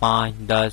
5 10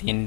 3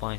5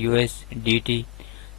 USDT،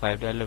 $5